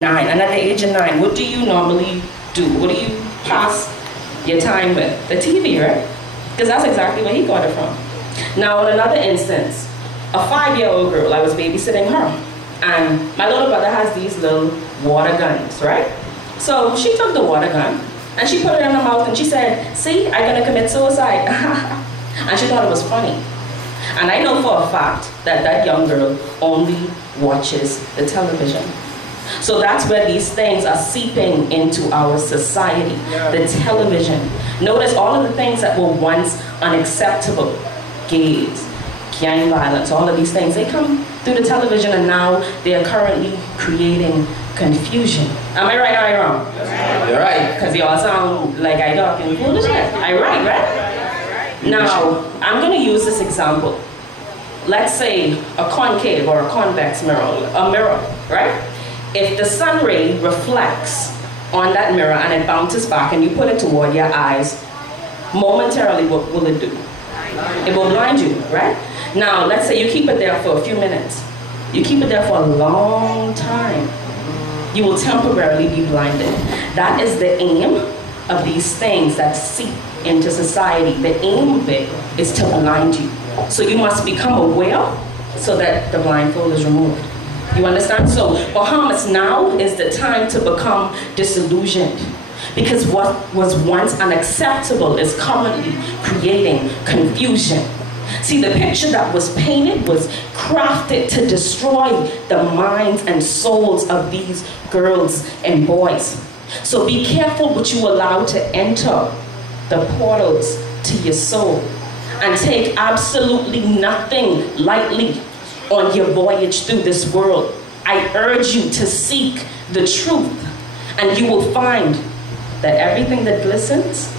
9. And at the age of 9, what do you normally do? What do you pass your time with? The TV, right? Because that's exactly where he got it from. Now, in another instance, a 5-year-old girl, I was babysitting her. And my little brother has these little water guns, right? So she took the water gun and she put it in her mouth and she said, "See, I'm gonna commit suicide." And she thought it was funny. And I know for a fact that that young girl only watches the television. So that's where these things are seeping into our society, the television. Notice all of the things that were once unacceptable, gays, gang violence, all of these things, they come through the television and now they are currently creating confusion. Am I right or am I wrong? You're right. Because y'all sound like I talking foolishness. I'm right? Now, I'm going to use this example. Let's say a concave or a convex mirror, a mirror, right? If the sun ray reflects on that mirror and it bounces back and you put it toward your eyes, momentarily what will it do? It will blind you, right? Now, let's say you keep it there for a few minutes. You keep it there for a long time. You will temporarily be blinded. That is the aim of these things that seep into society. The aim of it is to blind you. So you must become aware so that the blindfold is removed. You understand? So Bahamas now is the time to become disillusioned. Because what was once unacceptable is currently creating confusion. See, the picture that was painted was crafted to destroy the minds and souls of these girls and boys. So be careful what you allow to enter the portals to your soul. And take absolutely nothing lightly on your voyage through this world. I urge you to seek the truth, and you will find that everything that glistens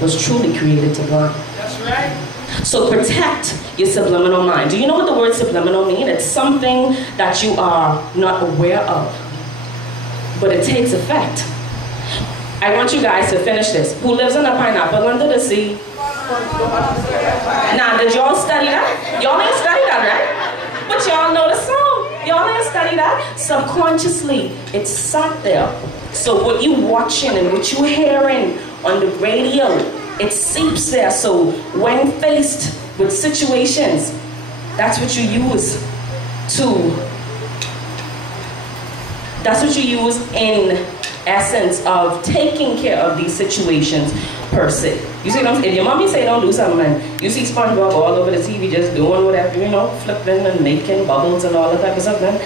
was truly created to blind. That's right. So protect your subliminal mind. Do you know what the word subliminal means? It's something that you are not aware of, but it takes effect. I want you guys to finish this. Who lives in a pineapple under the sea? Now, did y'all study that? Y'all ain't study that, right? But y'all know the song. Y'all ain't study that. Subconsciously, it's sat there. So what you watching and what you hearing on the radio, it seeps there. So when faced with situations, that's what you use in essence of taking care of these situations per se. You see what I'm saying? If your mommy say don't do something and you see SpongeBob all over the TV just doing whatever, you know, flipping and making bubbles and all that type of stuff, then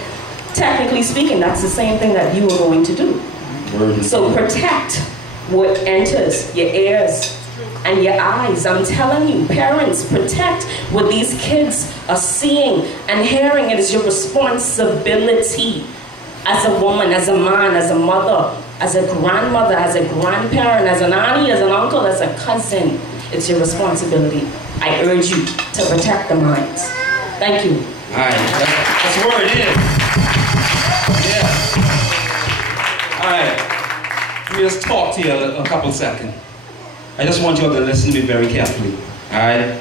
technically speaking, that's the same thing that you are going to do. So protect what enters your ears and your eyes. I'm telling you, parents, protect what these kids are seeing and hearing. It is your responsibility as a woman, as a man, as a mother, as a grandmother, as a grandparent, as an auntie, as an uncle, as a cousin. It's your responsibility. I urge you to protect the minds. Thank you. All right, that's where it is. Yeah. All right, let me just talk to you a couple seconds. I just want you all to listen to me very carefully. All right?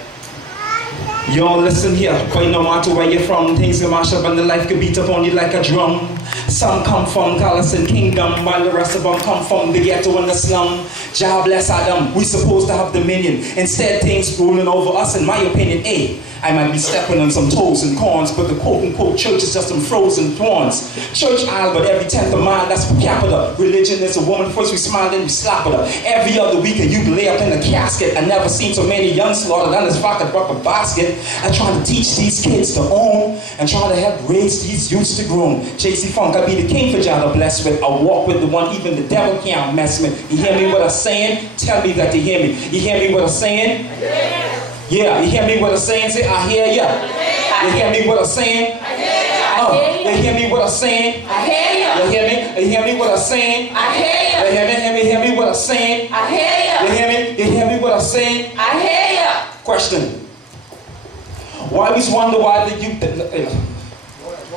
Y'all listen here, because no matter where you're from, things can mash up and the life can beat upon you like a drum. Some come from Collison Kingdom, while the rest of them come from the ghetto and the slum. Jah bless Adam, we supposed to have dominion. Instead, things ruling over us, in my opinion. I might be stepping on some toes and corns, but the quote-unquote church is just some frozen thorns. Church aisle, but every 10th of mile, that's per capita. Religion is a woman, first we smile, then we slap at her. Every other weekend, you lay up in a casket. I never seen so many young slaughtered on this pocket rubber basket. I try to teach these kids to own, and try to help raise these youths to grown. JC Funk, I be the king for Jah to bless with. I walk with the one even the devil can't mess with. You hear me what I'm saying? Tell me that you hear me. You hear me what I'm saying? Yeah, you hear me what I'm saying? Say, I hear ya. You hear me what I'm saying? I hear ya. You hear me what I'm saying? I hear ya. You hear me? You hear me what I'm saying? I hear ya. You hear me what I'm saying? I hear ya. You hear me? You hear me what I'm saying? I hear ya. Question. Why always wonder why the youth...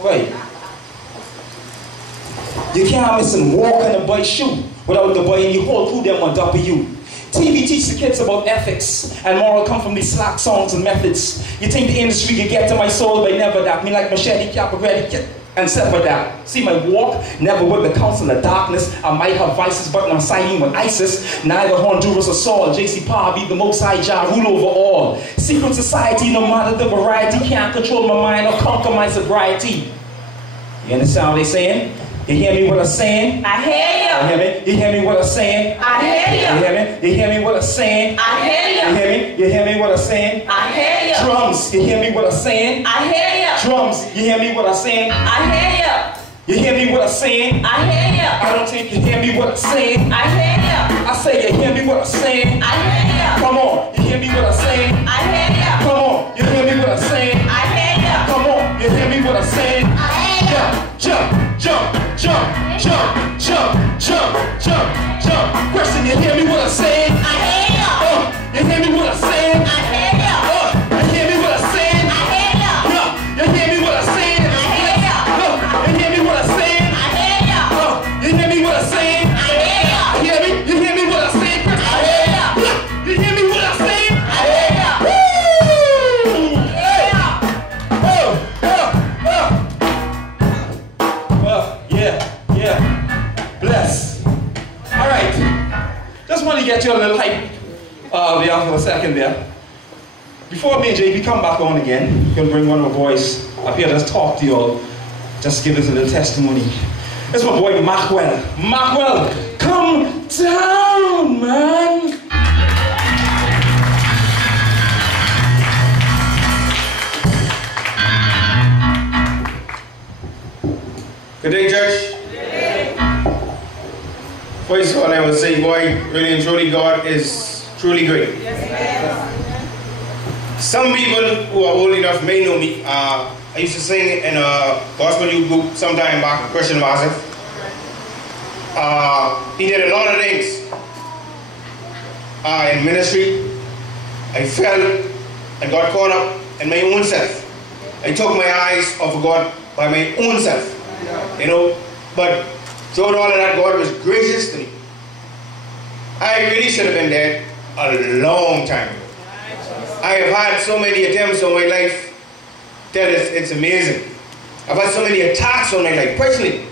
Wait. You can't miss and walk in a boy's shoe without the boy and you hold through them on W. TV teaches the kids about ethics and moral come from these slack songs and methods. You think the industry can get to my soul, but never that. Me like machete, cap, ready, and set for that. See, my walk never with the counsel of darkness. I might have vices, but I'm siding with ISIS. Neither Honduras or Saul. J.C. Parr be the most high Jah, rule over all. Secret society, no matter the variety, can't control my mind or conquer my sobriety. You understand what they saying? You hear me what I'm saying? I hear you. You hear me? You hear me what I'm saying? I hear you. You hear me? You hear me what I'm saying? I hear you. You hear me? You hear me what I'm saying? I hear you. Drums, you hear me what I'm saying? I hear you. Drums, you hear me what I'm saying? I hear you. You hear me what I'm saying? I hear you. I don't think you hear me what I'm saying. I hear you. I say you hear me what I'm saying. I hear you. Come on, you hear me what I'm saying? I hear you. Come on, you hear me what I'm saying? I hear you. Come on, you hear me what I'm saying? I hear you. Jump, jump, jump, jump, jump, jump, jump, jump. Question, you hear me what I'm saying? I hear you. You hear me what I'm saying? I hear you. You hear me what I'm saying? I hear you. You hear me what I'm saying? I hear you. You hear me what I'm saying? I hear you. You hear me what I'm saying? I hear you. You hear me? You hear me what I'm saying? I hear you. You hear me what I'm saying? I hear you. Woo! Yeah. Bless. All right. Just want to get you a little hype there for a second there. Before me and JB come back on again, we're going to bring one of our boys up here. Let's talk to you all. Just give us a little testimony. It's my boy Maquel. Maquel, come down, man. Good day, church. First of all, I would say, boy, really and truly, God is truly great. Some people who are old enough may know me. I used to sing in a gospel youth group sometime back, Christian Massive. He did a lot of things in ministry. I fell and got caught up in my own self. I took my eyes off of God by my own self. You know, but through all of that, God was gracious to me. I really should have been dead a long time ago. I have had so many attempts on my life that it's amazing. I've had so many attacks on my life personally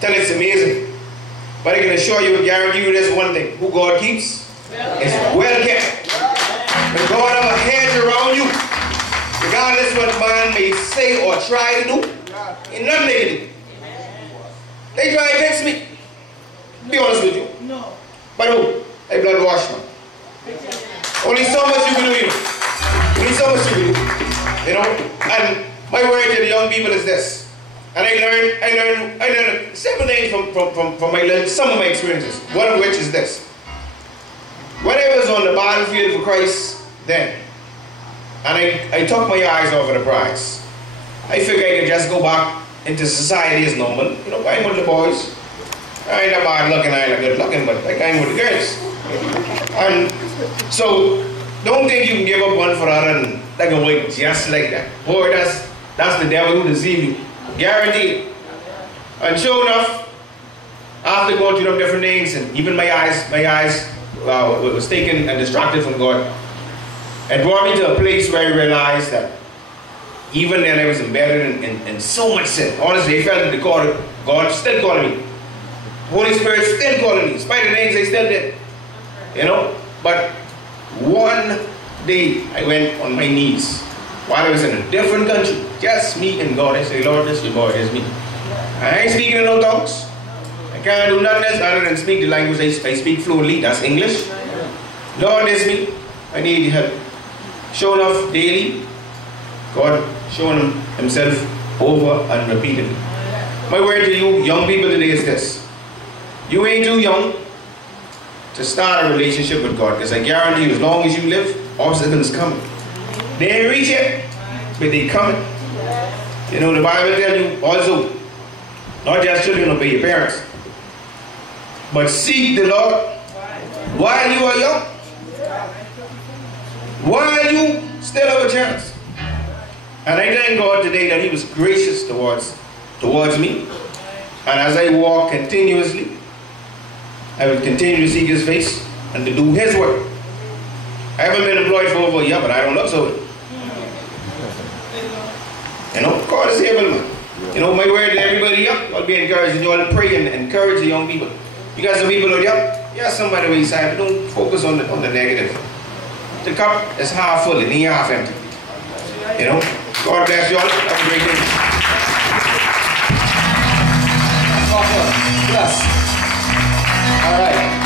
that it's amazing. But I can assure you and guarantee you this one thing: who God keeps is well kept. When God have a hedge around you, regardless what man may say or try to do, ain't nothing they can do. They try against me. Be honest with you. No. But who? I blood wash man. Only so much you can do, you know. Only so much you can do. You know? And my word to the young people is this. And I learned several things from some of my experiences. One of which is this. When I was on the battlefield for Christ then, and I took my eyes off of the prize, I figured I could just go back into society as normal. You know, I'm with the boys. I ain't that bad looking, I ain't that good looking, but I I'm with the girls. And so, don't think you can give up one for another and that can work just like that. Boy, that's the devil who deceived you. Guaranteed. And sure enough, after going through them different things, and even my eyes was taken and distracted from God, it brought me to a place where I realized that even then I was embedded in so much sin. Honestly, I felt that God still calling me. Holy Spirit still calling me. In spite of the things I still did. You know? But one day I went on my knees while I was in a different country. Just me and God. I say, Lord, this your boy, this me. I ain't speaking in no tongues. I can't do nothing else other than speak the language I speak fluently. That's English. Lord, this me. I need your help. Sure enough, daily, God showing himself over and repeatedly. My word to you, young people today, is this. You ain't too young to start a relationship with God, because I guarantee you, as long as you live, obstacles come. They ain't reach it, but they coming. You know, the Bible tells you also, not just children obey your parents, but seek the Lord while you are young, while you still have a chance. And I thank God today that He was gracious towards me. And as I walk continuously, I will continue to seek His face and to do His work. I haven't been employed for over a year, but I don't look so good. You know, God is able, man. You know, my word to everybody here, I'll be encouraging you all to pray and encourage the young people. You got some people out there, you have somebody on your side, but don't focus on the negative. The cup is half full, it ain't half empty. You know, God bless you all. Have a great day. Bless. All right.